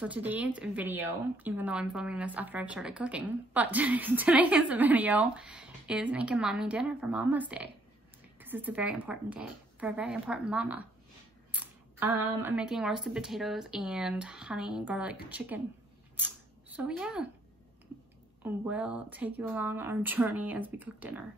so today's video, even though I'm filming this after I've started cooking, but today's video is making mommy dinner for Mama's Day. Because it's a very important day for a very important mama. I'm making roasted potatoes and honey garlic chicken. So yeah, we'll take you along our journey as we cook dinner.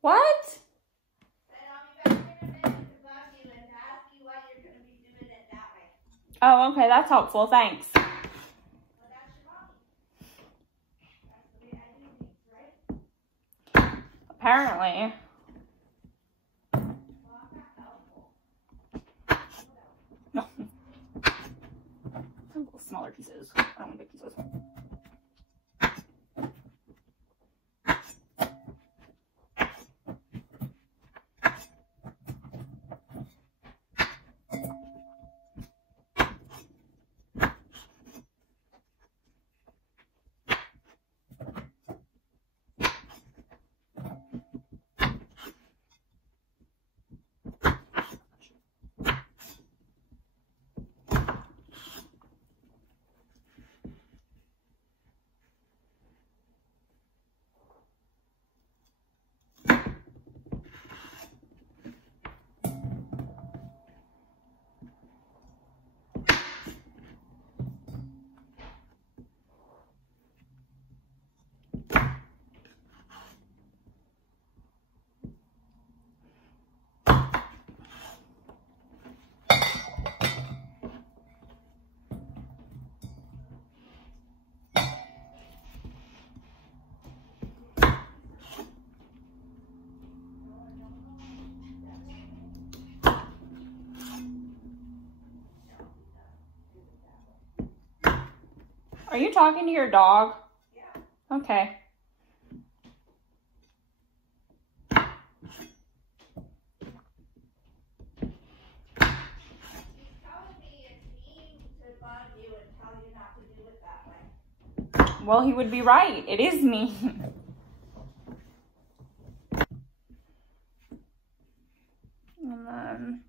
What? Oh, okay, that's helpful, thanks. Well, that's your mommy. That's the way I do things, right? Apparently. Well, I'm not helpful. No. Some little smaller pieces. I don't want big pieces. Are you talking to your dog? Yeah. Okay. He's telling me it's mean to bug you and tell you not to do it that way. Well, he would be right. It is mean. And then...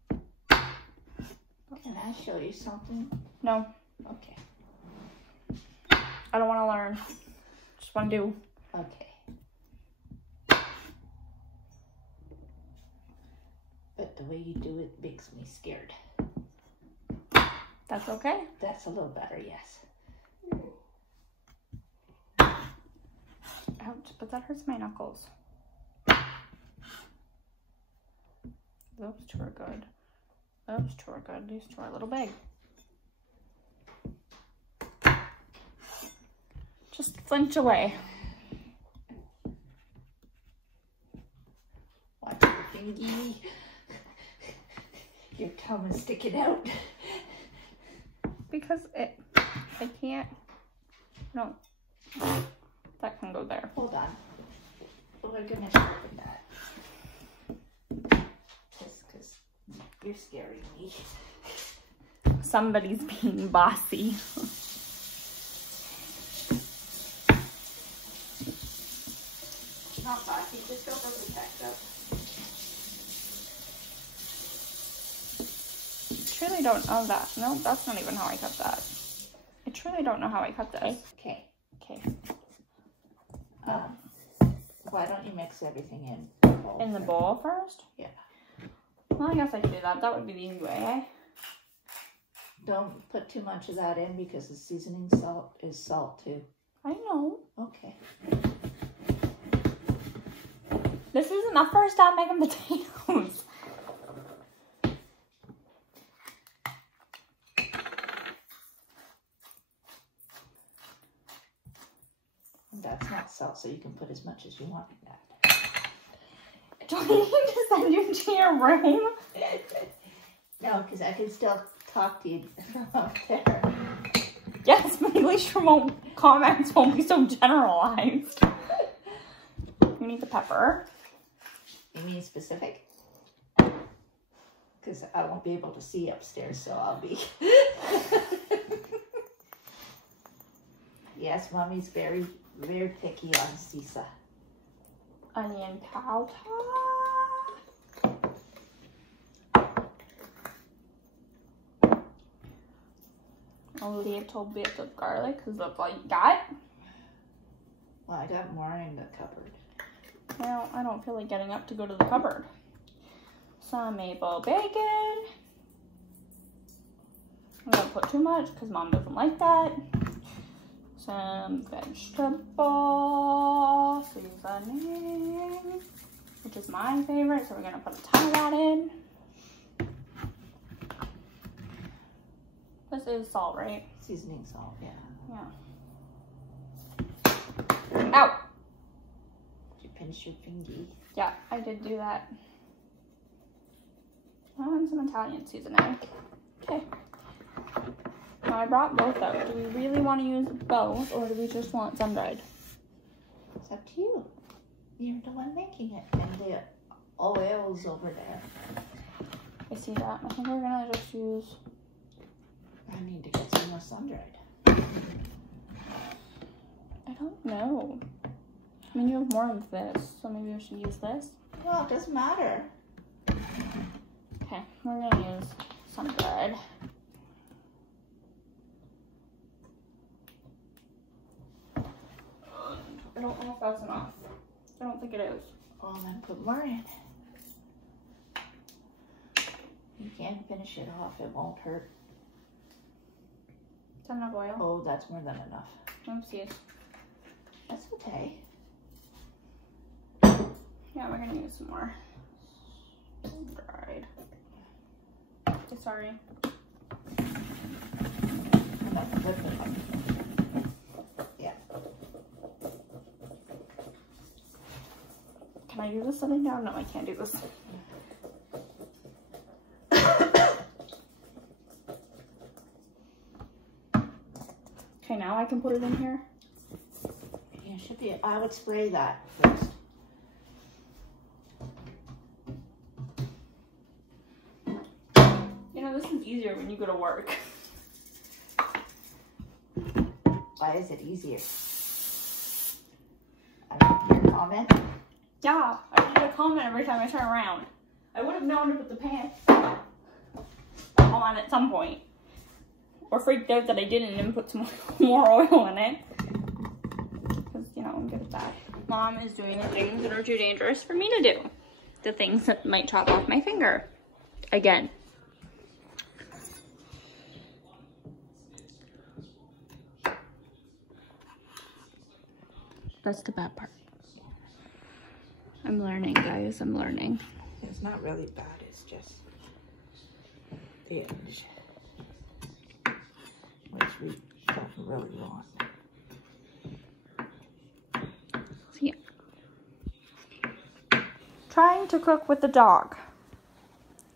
Can I show you something? No, Okay. I don't want to learn. Just want to do. Okay. But the way you do it makes me scared. That's okay. That's a little better, yes. Ouch, but that hurts my knuckles. Those two are good. Those two are good. These two are a little big. Just flinch away. Watch your fingy. Your tongue is sticking out. Because I can't. No. That can go there. Hold on. We're gonna sharpen that. Just because you're scaring me. Somebody's being bossy. Not bossy, just overprotective. I truly don't know that. No, that's not even how I cut that. I truly don't know how I cut this. Okay. Okay. Why don't you mix everything in? In the bowl first? Yeah. Well, I guess I could do that. That would be the easy way, eh? Don't put too much of that in because the seasoning salt is salt too. I know. Okay. This isn't my first time making potatoes. That's not salt, so you can put as much as you want in that. Do I need to send you to your room? No, because I can still talk to you from up there. Yes, but at least your comments won't be so generalized. You need the pepper. You mean specific? Because I won't be able to see upstairs, so I'll be... Yes, Mommy's very, very picky on Charyssa. Onion powder. A little bit of garlic, because that's all you got. Well, I got more in the cupboard. Well, I don't feel like getting up to go to the cupboard. Some maple bacon. I'm gonna put too much because Mom doesn't like that. Some vegetable seasoning, which is my favorite, so we're gonna put a ton of that in. This is salt, right? Seasoning salt, yeah. Yeah. Ow! Did you pinch your fingy? Yeah, I did do that. And some Italian seasoning. Okay. Now I brought both out. Do we really want to use both, or do we just want sun-dried? It's up to you. You're the one making it. And the oil's over there. I see that. I think we're gonna just use... I need to get some more sun-dried. I don't know. I mean, you have more of this, so maybe we should use this. Well, it doesn't matter. Okay, we're gonna use sun-dried. I don't know if that's enough. I don't think it is. Well, then put more in. You can finish it off. It won't hurt. Is that enough oil? Oh, that's more than enough. Oopsies. That's okay. Yeah, we're gonna use some more. Dried. Okay, sorry. That's good enough. Yeah. Can I do this sitting down? No, I can't do this. Okay, now I can put it in here. Yeah, should be. I would spray that first. You know, this is easier when you go to work. Why is it easier? I don't hear a comment. Yeah, I get a comment every time I turn around. I would have known to put the pan on at some point. Or freaked out that I didn't and put some more oil in it. Because, you know, I'm good at that. Mom is doing the things that are too dangerous for me to do. The things that might chop off my finger. Again. That's the bad part. I'm learning, guys. I'm learning. It's not really bad. It's just the edge. Which we don't really want. So yeah. Trying to cook with the dog.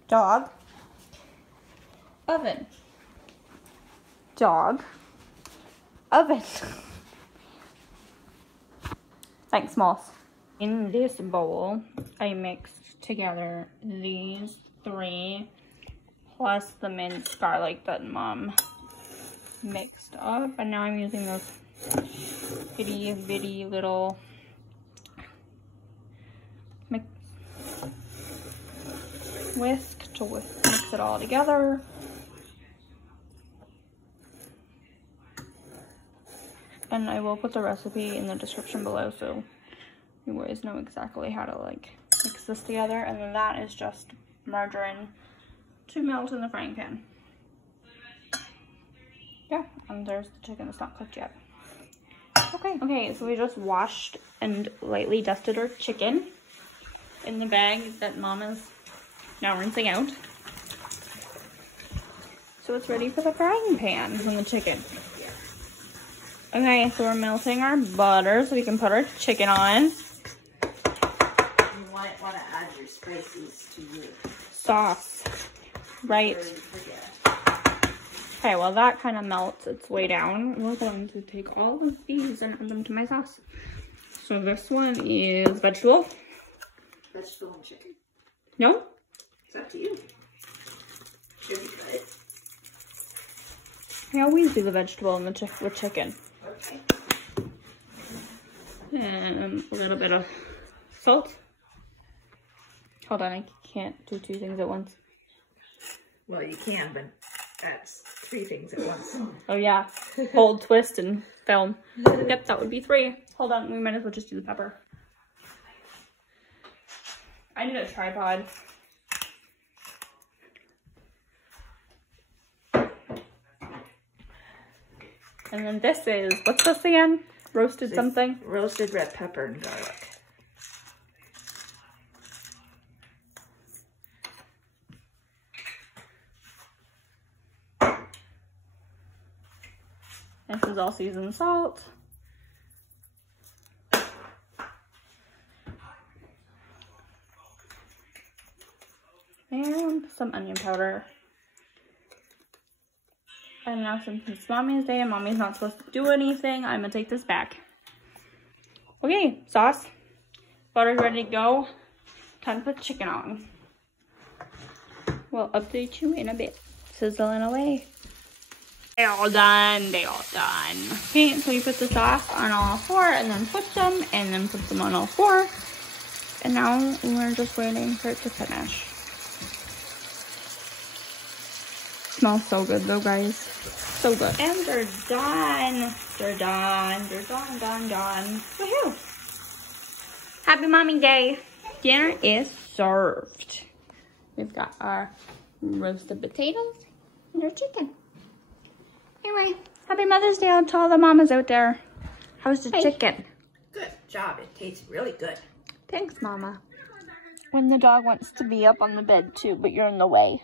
Dog. Oven. Dog. Oven. Thanks, Moss. In this bowl, I mixed together these three plus the minced garlic that Mom mixed up, and now I'm using those itty bitty little whisk to mix it all together. And I will put the recipe in the description below so you guys know exactly how to like mix this together. And then that is just margarine to melt in the frying pan. Yeah, and there's the chicken that's not cooked yet. Okay, so we just washed and lightly dusted our chicken. in the bag that Mama's now rinsing out. So it's ready for the frying pan from the chicken. Okay, so we're melting our butter so we can put our chicken on. You might want to add your spices to your Sauce. Right. Okay, well that kind of melts its way down. We're going to take all of these and add them to my sauce. So this one is vegetable. Vegetable and chicken? No? It's up to you. Should be good. I always do the vegetable and the with chicken. Okay. And a little bit of salt. Hold on, I can't do two things at once. Well, you can, but that's 3 things at once. Oh yeah, hold, twist, and film. Yep, that would be 3. Hold on, we might as well just do the pepper. I need a tripod. And then this is, what's this again? Roasted something? Roasted red pepper and garlic. This is all seasoned salt. And some onion powder. And now since it's Mommy's day and Mommy's not supposed to do anything, I'm gonna take this back. Okay, sauce. Butter's ready to go. Time to put chicken on. We'll update you in a bit. Sizzling away. They're all done. They all done. Okay, so you put the sauce on all 4 and then push them and then put them on all 4. And now we're just waiting for it to finish. Smells so good though, guys. So good. And they're done. They're done. They're done. Woohoo! Happy Mommy Day. Dinner is served. We've got our roasted potatoes and our chicken. Anyway, happy Mother's Day to all the mamas out there. How's the chicken? Good job. It tastes really good. Thanks, Mama. When the dog wants to be up on the bed too, but you're in the way.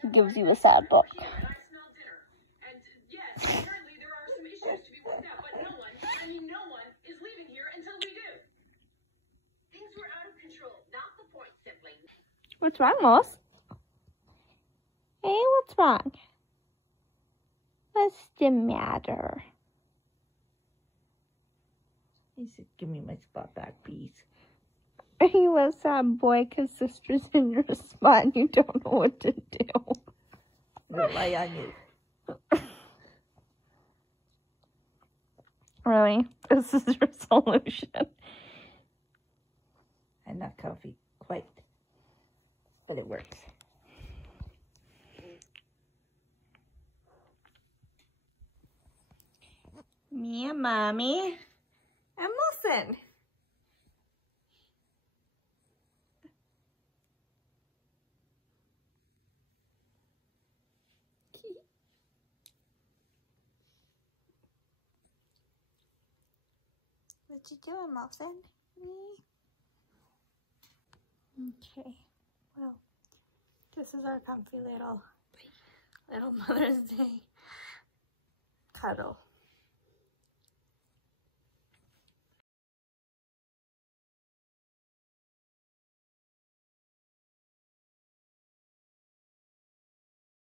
He gives you a sad look. What's wrong, Moss? Hey, what's wrong? What's the matter? He said, give me my spot back, please. Are you a sad boy because sister's in your spot and you don't know what to do? Rely on you. Really? This is your solution? I'm not comfy quite, but it works. Me and Mommy And Molson. What you doing, Molson? Okay, well, this is our comfy little Mother's Day cuddle.